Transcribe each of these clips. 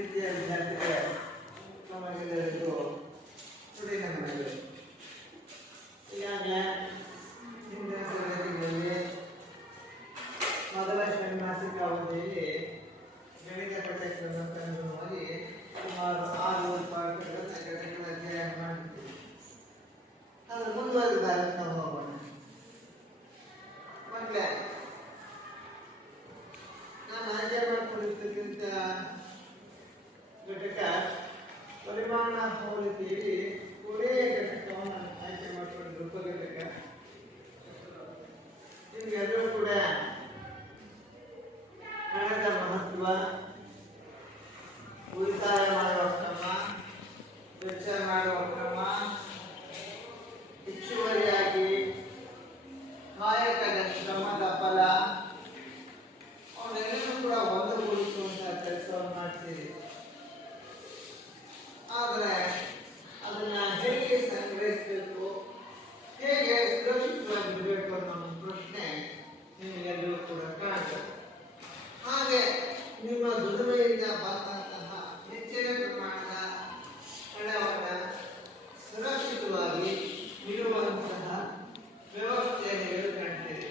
ಪ್ರೀತಿಯ ವಿದ್ಯಾರ್ಥಿಗಳೇ, ನಮಗೆಲ್ಲರಿಗೂ ಸುಡಿನ ಮನೆಗಳು. ಈಗಾಗಲೇ ಹಿಂದಿನ ತರಗತಿಗಳಲ್ಲಿ ಮೊದಲ ಷಣ್ಮಾಸಿಕ ಅವಧಿಯಲ್ಲಿ ಗಣಿತ ಪಠ್ಯಕ್ರಮಕ್ಕೆ ಅನುಗುಣವಾಗಿ ಸುಮಾರು 6 ಪಾಠಗಳನ್ನು ಗಣಿತದ ಅಧ್ಯಯನ ಮಾಡಿದ್ದೀವಿ. ಅದು ಮುಂದುವರಿದಾಗ ನಾವು ಹೋಗೋಣ. ಮಕ್ಕಳೇ, ನಾನು ಆಯ್ಕೆ ಮಾಡಿಕೊಂಡಿರ್ತಕ್ಕಂಥ ಘಟಕ ಪರಿಮಾಣ ಹೋಲಿಕೆಯಲ್ಲಿ ಕೊನೆಯ ಘಟಕವನ್ನು ಆಯ್ಕೆ ಮಾಡಿಕೊಂಡಿದ್ದು ಉಪಘಟಕ. ನಿಮಗೆಲ್ಲರೂ ಕೂಡ ಹಣದ ಮಹತ್ವ, ಉಳಿತಾಯ ಮಾಡುವ ಕ್ರಮ, ವೆಚ್ಚ ಮಾಡುವ ಕ್ರಮ, ಹೆಚ್ಚುವರಿಯಾಗಿ ಕಾಯಕದ ಶ್ರಮದ ಫಲ ಅವನ್ನೆಲ್ಲರೂ ಕೂಡ ಒಂದುಗೂಡಿಸುವಂತಹ ಕೆಲಸವನ್ನು ಮಾಡ್ತೀರಿ. ಆದರೆ ಅದನ್ನ ಹೇಗೆ ಸಂಗ್ರಹಿಸಬೇಕು, ಹೇಗೆ ಸುರಕ್ಷಿತವಾಗಿರಬೇಕು ಅನ್ನೋ ಒಂದು ಪ್ರಶ್ನೆ ನಿಮಗೆಲ್ಲರೂ ಕೂಡ ಕಾಣ್ತದೆ. ಹಾಗೆ ನಿಮ್ಮ ದುಡಿಮೆಯಿಂದ ಬಂದಂತಹ ಹೆಚ್ಚಿನ ಪ್ರಮಾಣದ ಹಣವನ್ನು ಸುರಕ್ಷಿತವಾಗಿ ಇಡುವಂತಹ ವ್ಯವಸ್ಥೆಯನ್ನು ನೀವು ಕಾಣ್ತೀರಿ.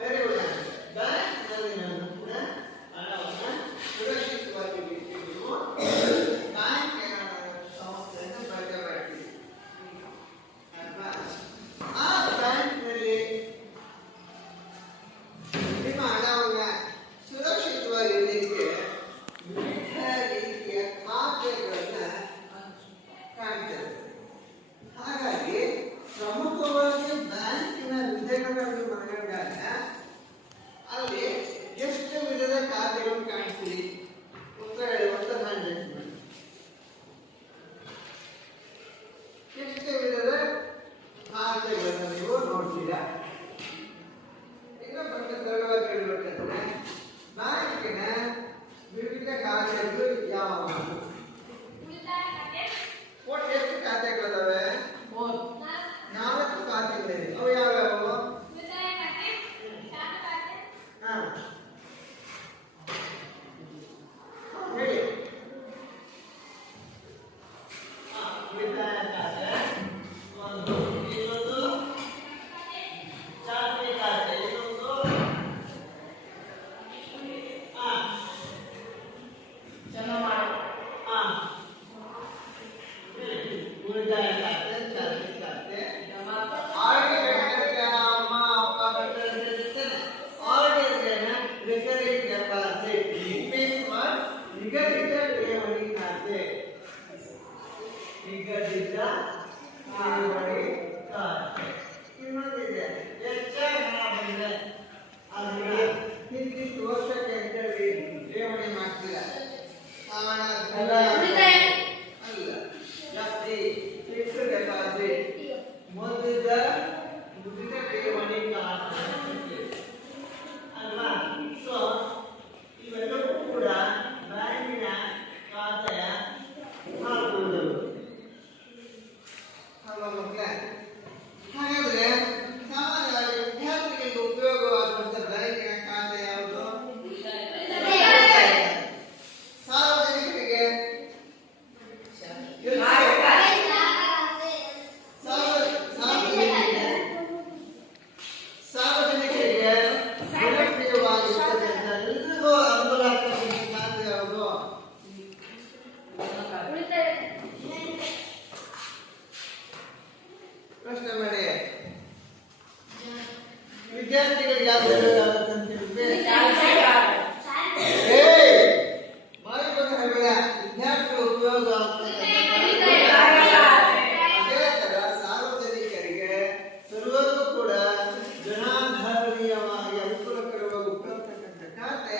Very good. ಬ್ಯಾಂಕ್ನಲ್ಲಿ ಕೂಡ ಹಣವನ್ನು ಸುರಕ್ಷಿತವಾಗಿ ಇಟ್ಟಿದ್ದು ಬ್ಯಾಂಕ್ ಸಂಸ್ಥೆಯನ್ನು ಬಳಕೆ ಮಾಡ್ತೀವಿ ಅಲ್ವಾ? ಆ ಬ್ಯಾಂಕ್ನಲ್ಲಿ ನಿಮ್ಮ ಹಣವನ್ನು ಸುರಕ್ಷಿತವಾಗಿ ಇಡಲಿಕ್ಕೆ ವಿವಿಧ ರೀತಿಯ ಖಾತೆಗಳನ್ನ ಕಾಣ್ತೇವೆ. ಹಾಗಾಗಿ ಪ್ರಮುಖವಾಗಿ ಬ್ಯಾಂಕಿನ ವಿಧಗಳನ್ನು ಮನಗಂಡಾಗ ಅಲ್ಲಿ ಎಷ್ಟು ವಿಧದ ಖಾತೆಗಳು ಕಾಣ್ತೀವಿ? ಉತ್ತರ ಹೇಳುವಂತ ನಾನು ನೆನಪು. ಎಷ್ಟು ವಿಧದ ಖಾತೆಗಳನ್ನು ನೀವು ನೋಡ್ತೀರಾ? ಇನ್ನೊಬ್ಬ ಸರಳವಾಗಿ ಹೇಳ್ಬೇಕಂದ್ರೆ ಬ್ಯಾಂಕಿನ ವಿವಿಧ ಖಾತೆಗಳು ಯಾವ? ಒಟ್ಟು ಎಷ್ಟು ಖಾತೆಗಳಿದಾವೆ? 4 ಖಾತೆಗಳಿವೆ. ಅವು ಯಾವ್ಯಾವು? ಹೇಳಿ. ಉಳಿತಾಯ ಖಾತೆ ಒಂದು, ಇನ್ನೊಂದು ಚಾಲ್ತಿ ಖಾತೆ, ಇನ್ನೊಂದು ಉಳಿತಾಯ ಖಾತೆ, ಚಾಲ್ತಿ ಖಾತೆ, ಅಮ್ಮ ಅಪ್ಪ ಕಟ್ಟಿರ್ತೇನೆ. ರಿಕರಿಂಗ್ ಡೆಪಾಸಿಟ್ ನಿಗದಿತ ಠೇವಣಿ ಖಾತೆ, ನಿಗದಿತ ಠೇವಣಿ ಖಾತೆ. ಇನ್ನೊಂದಿದೆ ವೆಚ್ಚ ಹಣ ಬಂದ್ರೆ ಅದನ್ನ ಹಿಂದಿನ ವರ್ಷಕ್ಕೆ ಅಂತೇಳಿ ಠೇವಣಿ ಮಾಡ್ತೀರಾ. ಅಲ್ಲ, ಜಾಸ್ತಿ ಫಿಕ್ಸ್ಡ್ ಡೆಪಾಸಿಟ್, ಮೊದಲಿದ ಮುದ್ರಿತ ಠೇವಣಿ ಖಾತೆ ಅಲ್ವಾ? ಸೊ ಇವೆಲ್ಲವೂ ಕೂಡ ಬ್ಯಾಂಕಿನ ಖಾತೆಯ ಭಾಗಗಳು ಅಲ್ವಾ ಮಕ್ಕಳೇ? ಹಾಗಾದ್ರೆ ಸಾಮಾನ್ಯವಾಗಿ ವಿದ್ಯಾರ್ಥಿಗಳಿಗೆ ಉಪಯೋಗವಾಗುವಂತ ಬ್ಯಾಂಕಿನ ಖಾತೆ ಯಾವುದು? ಸಾರ್ವಜನಿಕರಿಗೆ ಸಾರ್ವಜನಿಕರಿಗೆ ಜನಪ್ರಿಯವಾಗಿರ್ತಕ್ಕಂಥ ಎಲ್ರಿಗೂ ಅನುಕೂಲ ಆಗ್ತಕ್ಕಂಥ ಖಾತೆ ಯಾವುದು? ಪ್ರಶ್ನೆ ಮಾಡಿ. ವಿದ್ಯಾರ್ಥಿಗಳಿಗೆ ಯಾವ್ದು ಅಂತ ಹೇಳಿದ್ರೆ ವಿದ್ಯಾರ್ಥಿಗಳ ಉಪಯೋಗ ಅದೇ ತರ ಸಾರ್ವಜನಿಕರಿಗೆ ಸರ್ವರೂ ಕೂಡ ಜನಾಧಾರಣೀಯವಾಗಿ ಅನುಕೂಲಕರವಾಗಿ ಉಪಯೋಗಿಸ್ತಕ್ಕಂಥ ಖಾತೆ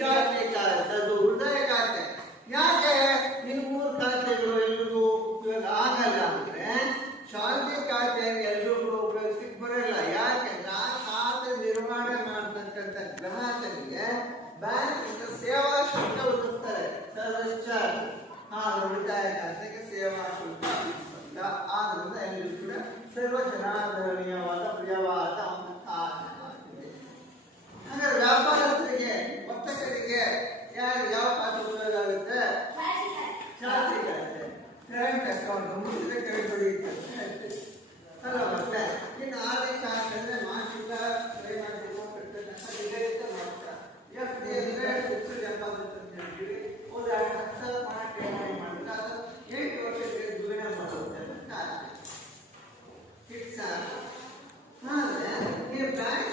ಚಾಲ್ತಿ ಖಾತೆ, ಅದು ಉಳಿತಾಯ ಖಾತೆ. ಯಾಕೆ ಇನ್ನು 3 ಖಾತೆಗಳು ಎಲ್ರಿಗೂ ಉಪಯೋಗ ಆಗಲ್ಲ ಅಂದ್ರೆ ಚಾಲ್ತಿ ಖಾತೆಯನ್ನು ಎಲ್ಲರೂ ಕೂಡ ಉಪಯೋಗಿಸಲಿಕ್ಕೆ ಬರಲ್ಲ. ಯಾಕೆಂದ್ರೆ ಆ ಖಾತೆ ನಿರ್ವಹಣೆ ಮಾಡತಕ್ಕಂಥ ಗ್ರಾಹಕರಿಗೆ ಬ್ಯಾಂಕ್ ಸೇವಾ ಶುಲ್ಕ ವಿಧಿಸ್ತಾರೆ, ಸರ್ವಿಸ್ ಚಾರ್ಜ್. ಉಳಿತಾಯ ಖಾತೆಗೆ ಸೇವಾ ಶುಲ್ಕ ವಿಧಿಸಲ್ಲ. ಆದ್ರಿಂದ ಎಲ್ಲರೂ ಕೂಡ ಸರ್ವ ಜನಾದರಣೀಯವಾದ ಪ್ರಿಯವಾದ ಒಂದು ಖಾತೆ. ಹಾಗಾದ್ರೆ ವ್ಯಾಪಾರಸ್ಥರಿಗೆ ಫಿಕ್ಸ್ ಆದ್ರೆ ನೀವು ಬ್ಯಾಂಕ್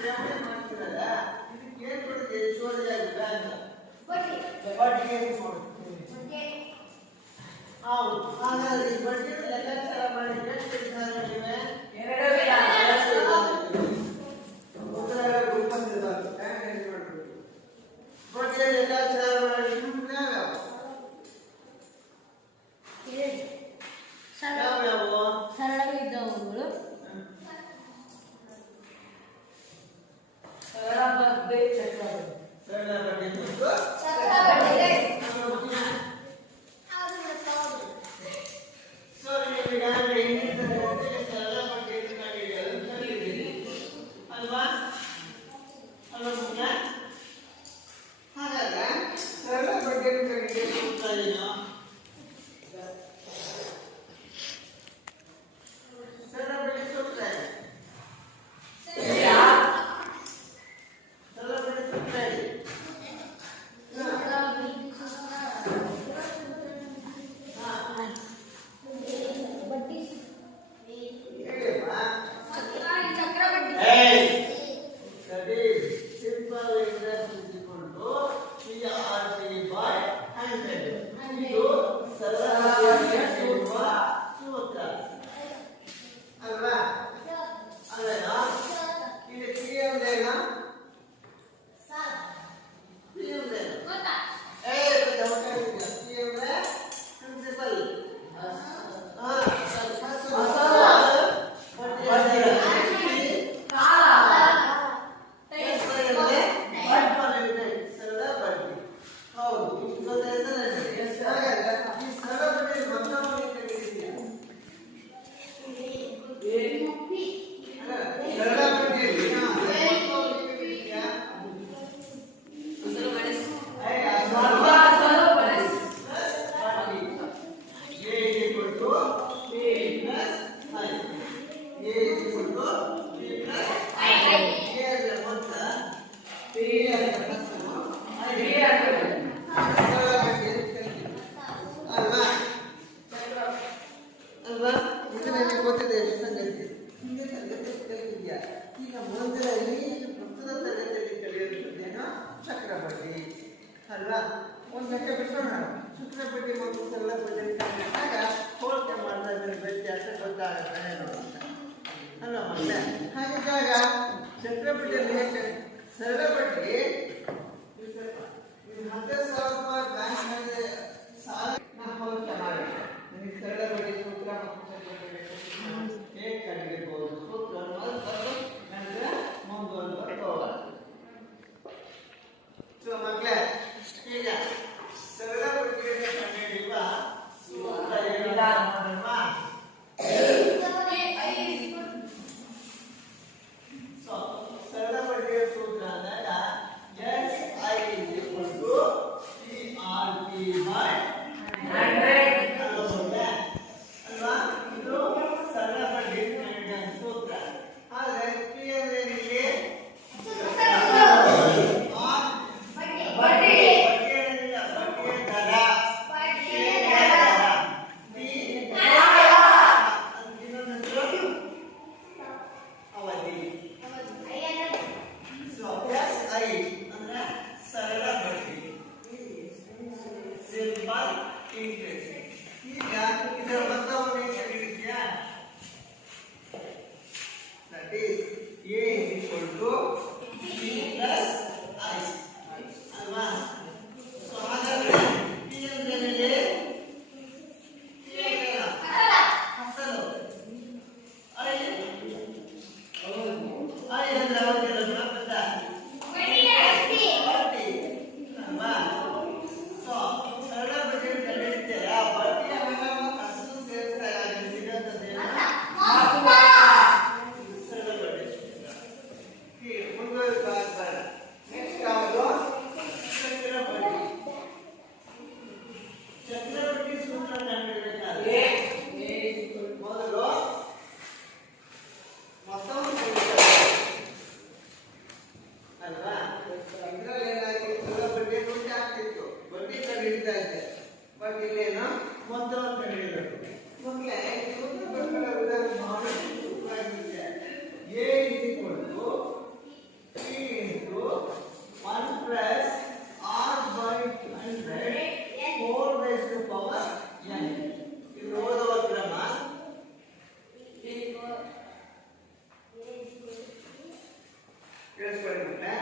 ಠೇವಣಿ ಮಾಡ್ತೀರಲ್ಲ ಇದಕ್ಕೆ ಏನು ಕೊಡುತ್ತೆ ಹೆಚ್ಚುವರಿ ಆಗಿ ಬ್ಯಾಂಕ್ ಬಡ್ಡಿ ಏನು ಕೊಡುತ್ತೆ ಹೌದು ಹಾಗಾದ್ರೆ ಈ ಬಡ್ಡಿ ಲೆಕ್ಕಾಚಾರ ಮಾಡಿ ಎಷ್ಟು ನೀವೇ ಬಡ್ಡಿ ಲೆಕ್ಕಾಚಾರ ಮಾಡಿ ಯಾವ್ಯಾವ ಸರಳವಿದ್ದವುಗಳು ಸರಳ ಬಡ್ಡಿ ಸರಳ ಬಡ್ಡಿ ಮತ್ತು ಅಲ್ವಾ ಒಂದು ಗಂಟೆ ಬಿಟ್ಟೋಣ ಶುಕ್ರಪಟ್ಟಿ ಮತ್ತು ಸರಳಪಟ್ಟಿ ಕಂಡಾಗ ಹೋಲಿಕೆ ಮಾಡಿದ್ರೆ ವ್ಯತ್ಯಾಸ ಗೊತ್ತಾಗುತ್ತೆ ಅಲ್ವಾ ಮತ್ತೆ ಹಾಗಿದ್ದಾಗ ಚಕ್ರಪಟ್ಟಿಯಲ್ಲಿ ಸರಳಪಟ್ಟಿ 10,000 ರೂಪಾಯಿ ಬ್ಯಾಂಕ್ನಲ್ಲಿ ಸಾಲ ಹೋಲಿಕೆ ಮಾಡಿ ನಿಮಗೆ ಸರಳಪಟ್ಟಿ ಸೂತ್ರ ಮತ್ತು ಚಕ್ರಪಟ್ಟಿ ಹೇಗೆ ಕಂಡುಹಿಡಿಯಬಹುದು ಸೂತ್ರ ನಂತರ ಮುಂದುವರೆದು ಹೋಗೋದು. ಸೊ ಮಕ್ಕಳೇ ಈಗ ಸರಳ ಬಡ್ಡಿಯನ್ನು ಕಂಡುಹಿಡಿಯುವ ಸೂತ್ರ ಏನಿಲ್ಲ ನೋಡೋಣ. ಸೊ ಸರಳ ಬಡ್ಡಿಯ ಸೂತ್ರ ಅಂದಾಗ SI = CRP/100. ಕೇಳಿಸ್ಕೊಳ್ಳಿ ಮಕ್ಕಳೇ.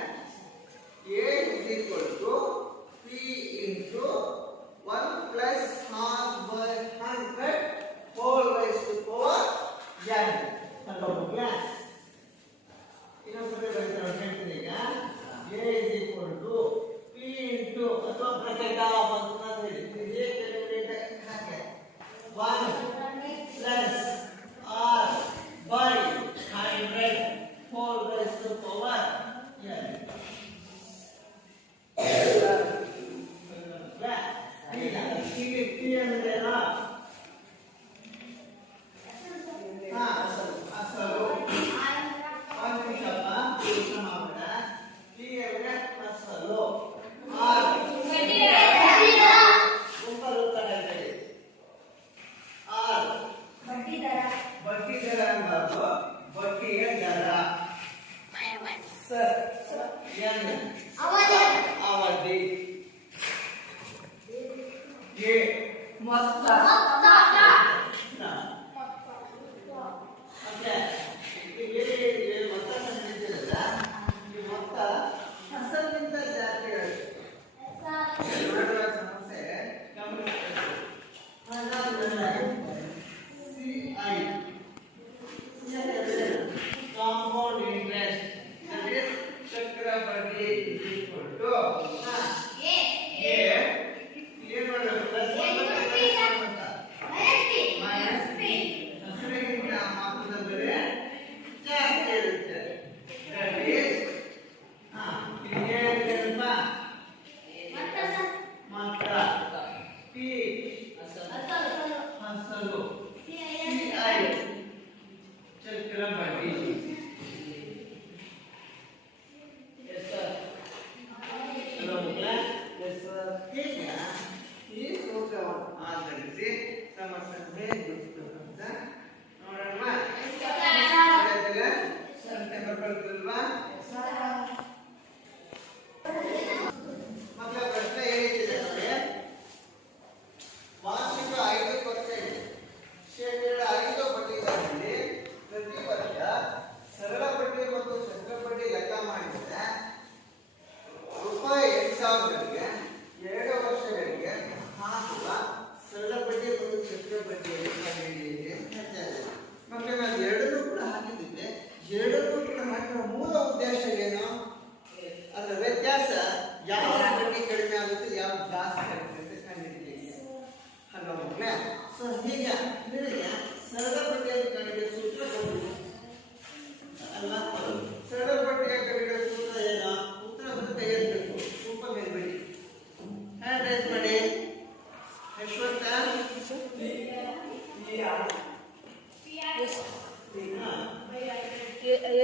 A is equal to P into 1 plus half by 100 whole raised to power n. ಅಲ್ವಾ ಮಕ್ಕಳೇ? ಇನ್ನೊಂದ್ಸತಿ ಬರೀತಾರೆ ಹೇಳ್ತೀನಿ ಈಗ. A is equal to P into ಅಥವಾ ಬ್ರಾಕೆಟ್ ಆಫ್ ಅಂತ ಹೇಳಿ ಇದೇ ಕೆಳಗಡೆ ಹಾಕಿ 1 plus R by 100 whole raised to power n.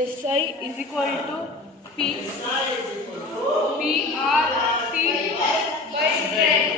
SI is equal to P R T by 100.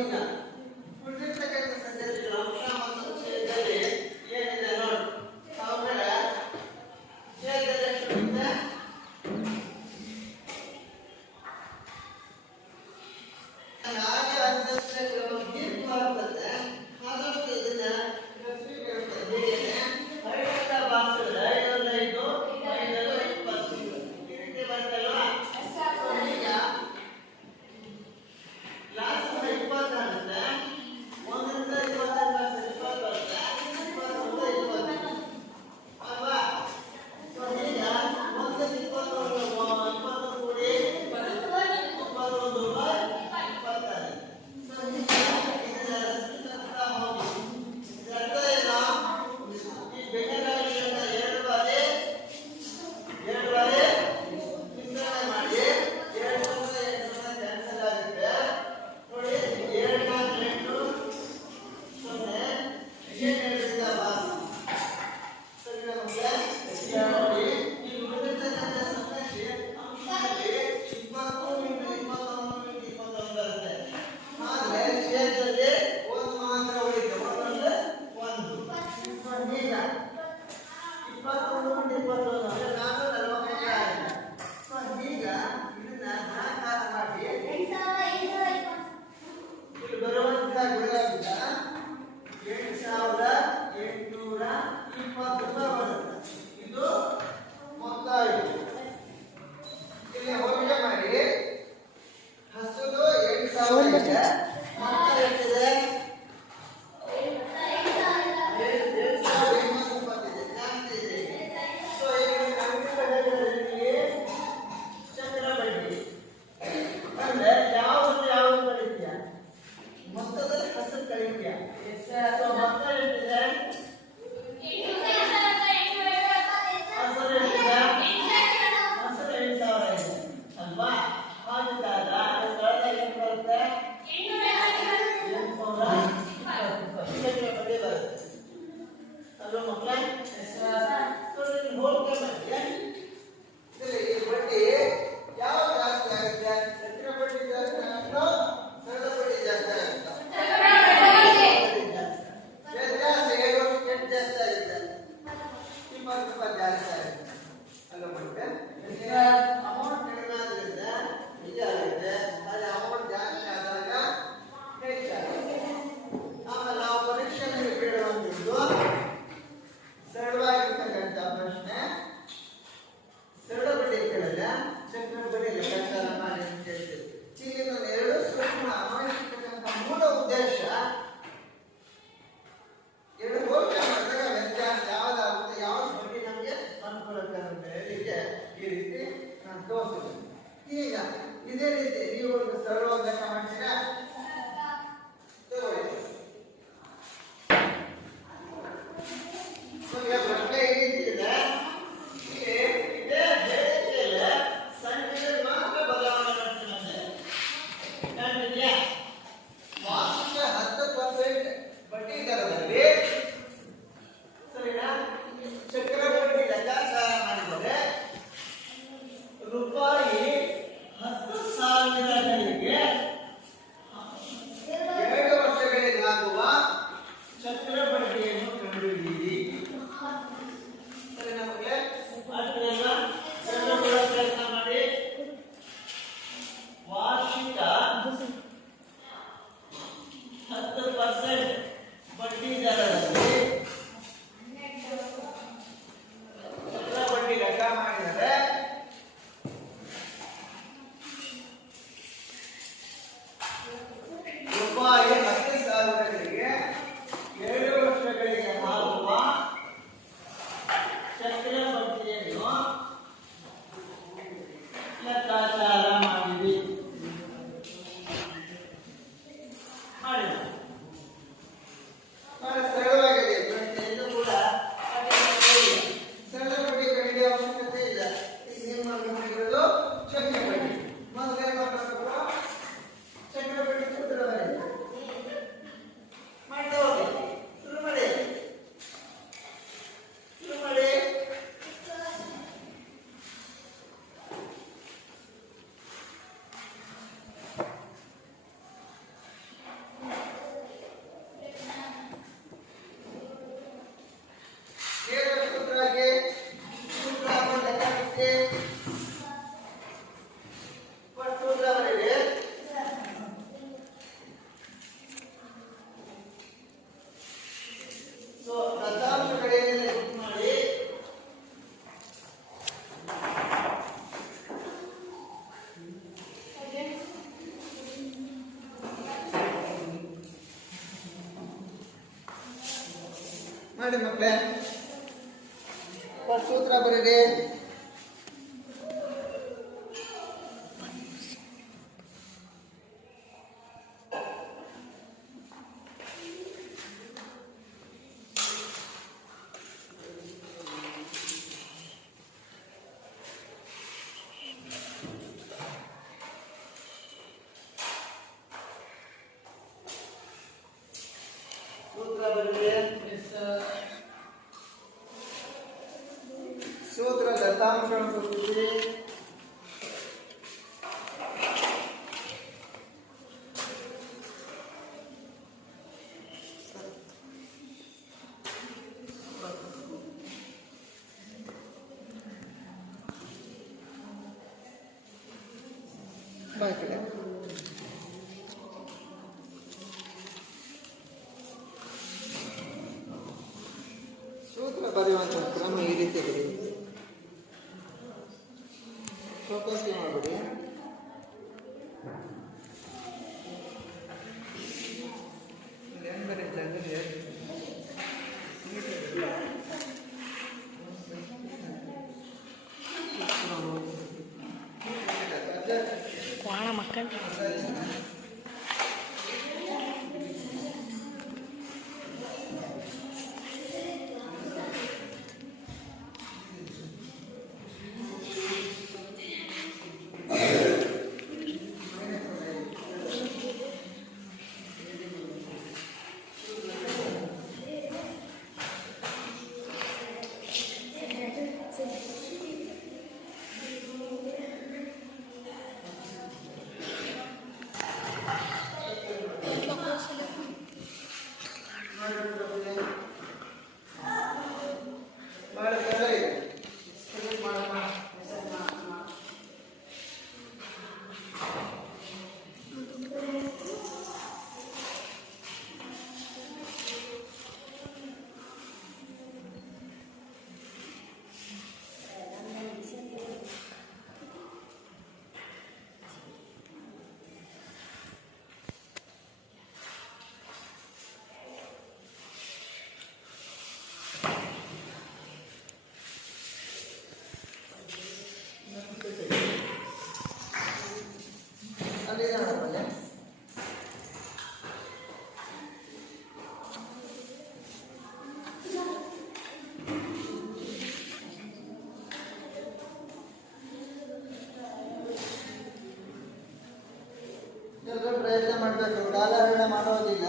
ಈಗ ಉಳಿದಿರ್ತಕ್ಕಂಥ ಸಂಗತಿಗಳು ಅಂಶ ಮತ್ತು ಛೇದದಲ್ಲಿ ಏನಿದೆ ನೋಡಿ. ಆಮೇಲೆ ಛೇದದಲ್ಲಿ ಎಷ್ಟಿದೆ? ಹಾಗೆ ಅರ್ಥಗಳು ಗೀರ್ತು ಆಗ್ತದೆ. ಹಾಗಾಗಿ ಇದನ್ನ ರಸ್ಮಿಗಿರುತ್ತೆ. ಹೀಗೆ ಹೈಟ ಬಾಕ್ಸ್ 5 20 ಈ ರೀತಿ ಬರ್ತಲ್ವಾ? ಈಗ ಲಾಸ್ಟ್ 20 ಆಗುತ್ತೆ. 1 ರಿಂದ 20 ಬರುತ್ತೆ. 21 20 ಅಲ್ವಾ? ಸೊ ಈಗ 1 20 ಕೂಡಿ 21 ಬರ್ತಾರೆ. ಸೊ ಈಗ ಇದನ್ನ ರಸ್ಮಿತಾ ಹೋಗಿ ಇದರ ಏನು ಈ ಬೆನ್ನೆಲಾಗಿರೋದ್ರಿಂದ 2 ಬಾರಿ ವಿಸ್ತರಣೆ ಮಾಡಿ 2 ಕ್ಯಾನ್ಸಲ್ ಆಗುತ್ತೆ ನೋಡಿ. 2 4 8 0 ಏನ್ ಹೇಳಿದ ಬಾಸ್ ಸರಿ ನಮಗೆ ನೋಡಿ. ಈ ಉಳಿದಿರ್ತಕ್ಕಂಥ ಸಂಖ್ಯೆ ಅಂಶದಲ್ಲಿ 20 × 21 ಬರುತ್ತೆ. ಆದ್ರೆ ಛೇದದಲ್ಲಿ 1 ಮಾತ್ರ ಉಳಿತು. 1 ಅಂದ್ರೆ 1. ಈಗ 21 × 21 ಅಂದ್ರೆ 445 ಆಗಿದೆ. ಸೊ ಈಗ ಇದನ್ನ ಗುಣಾಕಾರ ಮಾಡಿ ಇಲ್ಲಿ ಬರುವಂತಹ ಗುಣಲಬ್ಧ 8820 ಬರುತ್ತೆ. ಇದು ಮೊತ್ತ ಇದು. ಇಲ್ಲಿ ಹೋಲಿಕೆ ಮಾಡಿ ಹಸುದು 8000 ಇದೆ. ಮೊತ್ತ ಎಷ್ಟಿದೆ? 7,820 ಜಾಸ್ತಿ ಇದೆ. ಸೊ ಈಗ ಅಂಕಗಳಲ್ಲಿ ಚಕ್ರ ಬಡ್ಡಿ ಅಂದ್ರೆ ಯಾವುದು ಕಳಿತೀಯ? ಮೊತ್ತದಲ್ಲಿ ಹಸು ಕಳಿತೀಯ. ಸೊ ಮೊತ್ತ ಎಷ್ಟಿದೆ? ಹಸರು ಎಷ್ಟಿದೆ? ಹಸರು 8,000 ಇದೆ ಅಲ್ವಾ? ಹಾಗಿದ್ದಾಗ ಸ್ಥಳದಲ್ಲಿ ಏನು ಬರುತ್ತೆ? 820 ಬಡ್ಡಿ ಬರುತ್ತೆ ಅಲ್ವಾ ಮಕ್ಕಳೇ? ಸೊ ಇಲ್ಲಿ ಹೋಲಿಕೆ ಮಾಡಿ ಈ ಬಡ್ಡಿ ಯಾವ ಜಾಸ್ತಿ ಆಗುತ್ತೆ? ಚಕ್ರ ಬಡ್ಡಿ ಜಾಸ್ತಿ ಆಗುತ್ತೋ ಸರಳ ಬಡ್ಡಿ ಜಾಸ್ತಿ ಆಗುತ್ತೋ? ವ್ಯತ್ಯಾಸ 7 8 ಜಾಸ್ತಿ ಆಗುತ್ತೆ. 20 ರೂಪಾಯಿ ಜಾಸ್ತಿ ಆಗುತ್ತೆ ಅಲ್ವಾ ಮಕ್ಕಳೇ? ಅಮೌಂಟ್ ಕಡಿಮೆ ಆದ್ರಿಂದ ನಿಜ ಆಗುತ್ತೆ. ಆದರೆ ಅಮೌಂಟ್ ಜಾಸ್ತಿ ಆದಾಗ ಹೆಚ್ಚಾಗುತ್ತೆ. ಆಮೇಲೆ ನಾವು ಪರೀಕ್ಷೆಯಲ್ಲಿ ಕೇಳುವಂಥದ್ದು ಸರಳವಾಗಿರ್ತಕ್ಕಂಥ ಪ್ರಶ್ನೆ. ಸರಳ ಬಡ್ಡಿ ಕೇಳಲ್ಲ, ಚಕ್ರ ಬಡ್ಡಿ ಲೆಕ್ಕಾಚಾರ ಮಾಡಿ ಅಂತ ಹೇಳ್ತೀವಿ. ಈಗ ನಾನು 2 ಸೂಕ್ಷ್ಮ ಅನ್ವಯಿಸತಕ್ಕಂಥ ಮೂಲ ಉದ್ದೇಶ 2 ಹೋಲಿಕೆ ಮಾಡಿದಾಗ ವ್ಯತ್ಯಾಸ ಯಾವ್ದಾಗುತ್ತೆ, ಯಾವ್ದು ಬಡ್ಡಿ ನಮಗೆ ಅನುಕೂಲಕ್ಕೆ ಅಂತ ಹೇಳಿಕ್ಕೆ ಈ ರೀತಿ ನಾನು ತೋರಿಸ್ತೀನಿ. ಈಗ ಇದೇ ರೀತಿ ನೀವು ಒಂದು ಸರಳವಾಗಿ ಲೆಕ್ಕ ಮಾಡ್ತೀರಾ? ತಗೊಳ್ಳಿ. ಈಗ ಪ್ರಶ್ನೆ ಈ ರೀತಿ ಇದೆ. ಇದೇ ಹೇಳಿಕೆಯಲ್ಲಿ ಸಂಖ್ಯೆಯಲ್ಲಿ ಮಾತ್ರ ಬದಲಾವಣೆ ಮಾಡ್ತೀನಂತೆ. ಕಂಡಿದ್ಯಾ? ವಾರ್ಷಿಕ 10% ಬಡ್ಡಿ ದರದಲ್ಲಿ ಸರಿನಾ ಚಕ್ರ ಬಡ್ಡಿ ಲೆಕ್ಕಾಚಾರ ಮಾಡಿದರೆ ರೂಪಾಯಿ 10,000ಗಳಿಗೆ 2 ವರ್ಷಗಳಿಗಾಗುವ ಚಕ್ರ ಬಡ್ಡಿಯನ್ನು ಕಂಡುಹಿಡಿಯಿರಿ. ಸರಿ ನಮಗೆ ಅದನ್ನೆಲ್ಲ ಕಂಡುಕೊಳ್ಳೋ ಪ್ರಯತ್ನ ಮಾಡಿ. ವಾರ್ಷಿಕ 10% ಬಡ್ಡಿ ದರದಲ್ಲಿ ಚಕ್ರ ಬಡ್ಡಿ ಲೆಕ್ಕ ಮಾಡಿದರೆ ರೂಪಾಯಿ 10,000ಗಳಿಗೆ 7 ವರ್ಷಗಳಿಗೆ ಆಗುವ ಚಕ್ರ ಬಡ್ಡಿಯನ್ನು ಲೆಕ್ಕಾಚಾರ ಮಾಡಿರಿ. ಮಾಡಿ ಸರಳ ಮಾಡಿ ಮಕ್ಕಳೇ. ಫಸ್ಟ್ ಸೂತ್ರ ಬರೀರಿ. ಸೂತ್ರ ದತ್ತಾಂಶವನ್ನು ಕೊಟ್ಟಿದ್ದೀರಿ. ಬಾಕಿ ಸೂತ್ರ ಬರೆಯುವಂಥ ಕ್ರಮ ಈ ರೀತಿ ಬರೆಯುವುದು. ಫೋಕಸ್ ಮಾಡಬೇಡಿ. ಹೆಂಗ್ ಬರೀತಾರೆ ಅಂದ್ರೆ ಕೋಣ ಮಕ್ಕಳು ಪ್ರಯತ್ನ ಮಾಡಬೇಕು. ಕಾಲಹರಣ ಮಾಡೋದಿಲ್ಲ.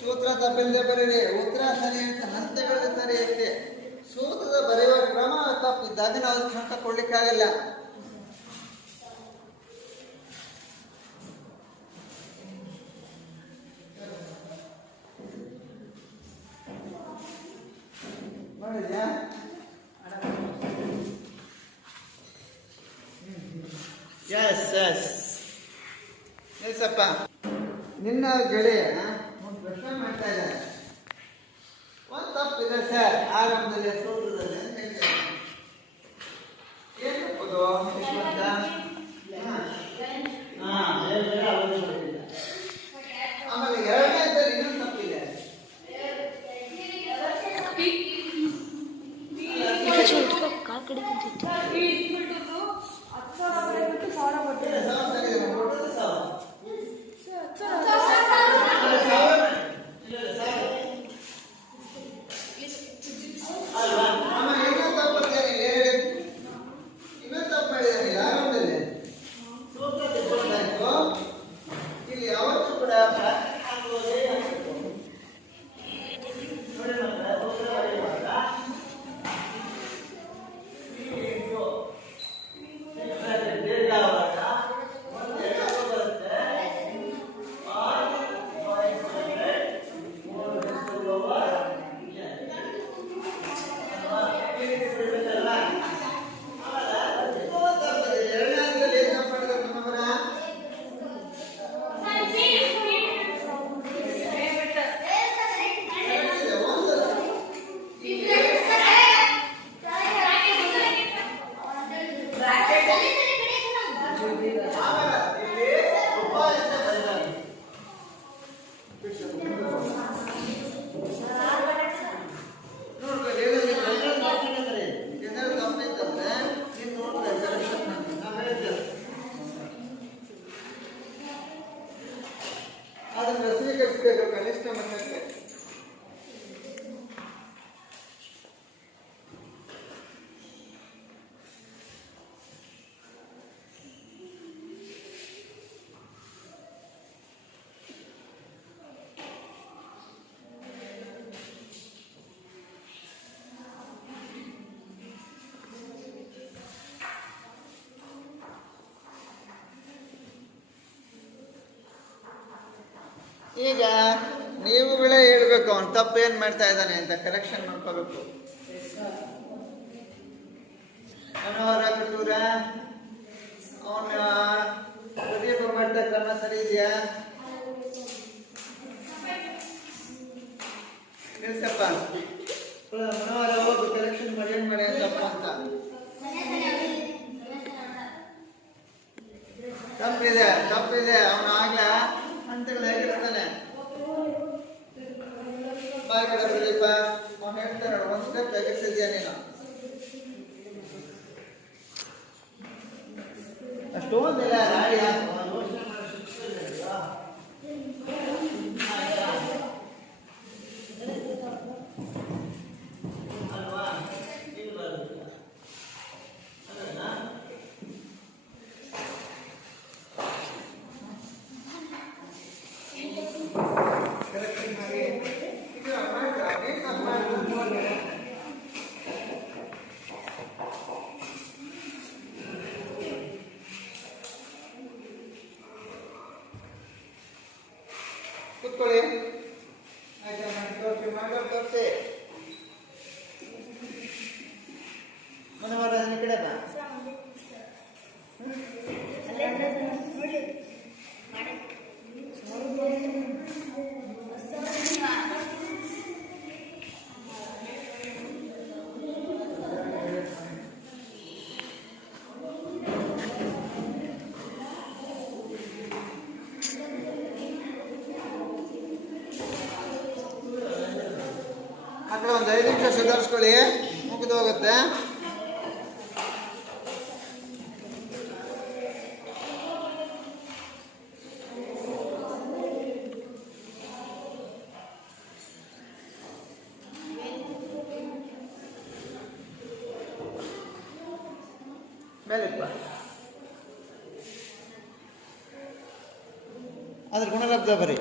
ಸೂತ್ರ ತಪ್ಪಿಲ್ಲದೆ ಬರೀರಿ. ಉತ್ತರ ಸರಿ ಅಂತ ಹಂತಗಳು ಸರಿ ಇರುತ್ತೆ. ಸೂತ್ರದ ಬರೆಯುವ ಕ್ರಮ ತಪ್ಪಿದ್ದಾಗ ನಾವು ಅಂಕ ಕೊಡ್ಲಿಕ್ಕಾಗಲ್ಲ. ಮಾಡಿದ್ಯಾ? ಎಸ್ಸಪ್ಪ, ನಿನ್ನ ಗೆಳೆಯ ಒಂದು ಪ್ರಶ್ನೆ ಮಾಡ್ತಾ ಇದ್ದಾರೆ. ಒಂದು ತಪ್ಪಿದೆ ಸರ್ ಆರಂಭದಲ್ಲಿ ಸೂತ್ರದಲ್ಲಿ ಅಂತ ಹೇಳ್ತಾರೆ. ಏನು ತಪ್ಪದು? ಆಮೇಲೆ ಎರಡನೇದಲ್ಲಿ ಇನ್ನೊಂದು ತಪ್ಪಿದೆ. ಆಮೇಲೆ ಇಲ್ಲಿ ರೂಪಾಯಿ ಅಂತ ಬರೆದಾರೆ. ನೋಡ್ಕೊಳ್ಳಿ, ಏನಾದ್ರು ತಪ್ಪಿತ್ತಂದ್ರೆ ನೀನು ನೋಡ್ಕೊಳ್ಳಿ, ಕರೆಕ್ಷನ್ ಮಾಡಿ. ನಾವು ಹೇಳಿದ್ದೇವೆ ಅದನ್ನು ಸ್ವೀಕರಿಸಬೇಕು ಕನಿಷ್ಠ ಮಟ್ಟಕ್ಕೆ. ಈಗ ನೀವುಗಳೇ ಹೇಳ್ಬೇಕು ಅವ್ನು ತಪ್ಪು ಏನ್ ಮಾಡ್ತಾ ಇದ್ದಾನೆ ಅಂತ, ಕರೆಕ್ಷನ್ ಮಾಡ್ಕೋಬೇಕು. ಮನೋಹರ ಕಟೂರ ಅವನ ಪ್ರದೀಪ ಮಾಡ್ತ ಕ್ರಮ ಸರಿ ಇದೆಯಾ? ನಿಲ್ಸಪ್ಪ, ಮನೋಹರ ಹೋಗು ಕರೆಕ್ಷನ್ ಮಾಡಿ ಏನ್ ಮಾಡಿ ತಪ್ಪ ಅಂತ. ತಪ್ಪಿದೆ ಅವನು ಆಗ್ಲ ಹಂತಗಳು ಹೇಗಿರ್ತಾನೆ. ಬಾಯ್ಕಡ ಪ್ರದೀಪ ಅವ್ನು ಹೇಳ್ತಾನೆ, ಒಂದು ಸ್ಟೆಪ್ ತೆಗಿಸಿದ್ಯಾ ನೀನು, ಅಷ್ಟೊಂದಿಲ್ಲ ರಾಡಿ ಅಲ್ವಾ? ಕೂತ್ಕೊಳ್ಳಿ. ಆಯ್ತಾ? ತೋರಿಸಿ ಮನೋಹರ ಈ ಕಡೆ ಬಾ. ಮಕ್ಕಳು ಒಂದು 5 ನಿಮಿಷ ಸುಧಾರಿಸ್ಕೊಳ್ಳಿ, ಮುಗಿದು ಹೋಗುತ್ತೆ. ಮೇಲಪ್ಪ ಅದ್ರ ಗುಣಲಬ್ಧ ಬರೀ.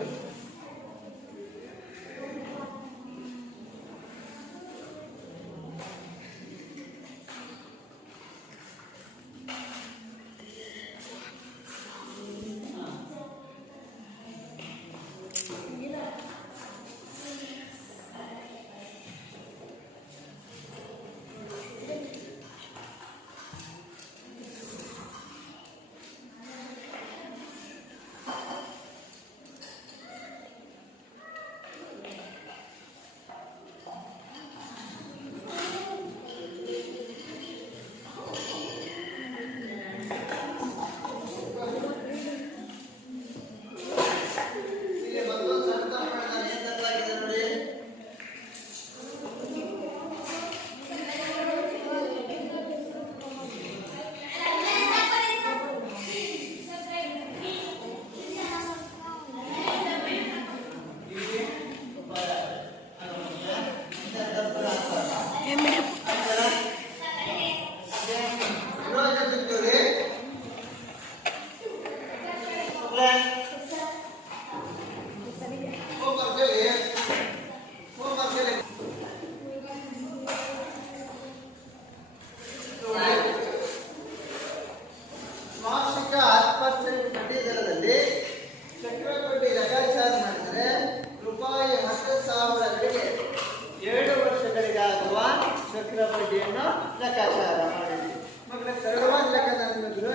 ಚಕ್ರ ಬಡ್ಡಿಯನ್ನು ಲೆಕ್ಕಾಚಾರ ಮಾಡಿದ್ವಿ. ಮಕ್ಕಳ ಸರಳವಾದ ಲೆಕ್ಕ ನಾನು ಗೃಹ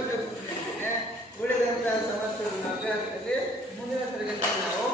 ಉಳಿದಂತಹ ಸಮಸ್ಯೆಗಳನ್ನು ಅಭ್ಯಾಸದಲ್ಲಿ ಮುಂದಿನ ತರಗತಿಯಲ್ಲಿ ನಾವು